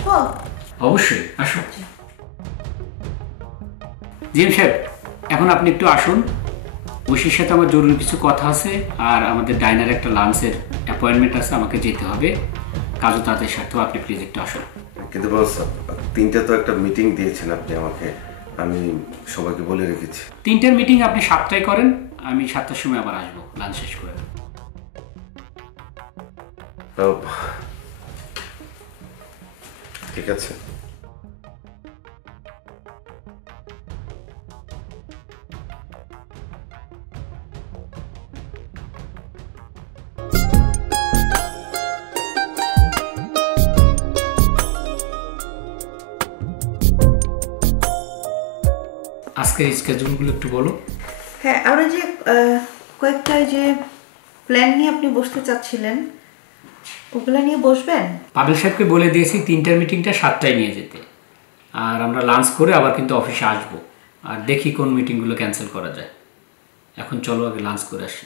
আসবো? অবশ্যই আসুন। জিএম সাহেব, এখন আপনি একটু আসুন। ঐশীর সাথে আমার জরুরি কিছু কথা আছে, আর আমাদের ডাইনারে একটা লাঞ্চের অ্যাপয়েন্টমেন্ট আছে, আমাকে যেতে হবে। কাজও তাদের সাথেও আপনি প্লিজ একটু আসুন। কিন্তু বস, 3টা তো একটা মিটিং দিয়েছেন আপনি আমাকে, আমি সবাইকে বলে রেখেছি। 3টার মিটিং আপনি 7টায় করেন, আমি 7টার সময় আবার আসবো লাঞ্চ শেষ করে। তো ঠিক আছে। আজকের স্কেজুলগুলো একটু বলো। হ্যাঁ, আমরা যে কয়েকটা যে প্ল্যান নিয়ে আপনি বসতে চাচ্ছিলেন, ওগুলা নিয়ে বসবেন? পাবেল সাহেবকে বলে দিয়েছি 3টার মিটিংটা 7টায় নিয়ে যেতে, আর আমরা লাঞ্চ করে আবার কিন্তু অফিসে আসবো, আর দেখি কোন মিটিংগুলো ক্যান্সেল করা যায়। এখন চলো আগে লাঞ্চ করে আসি।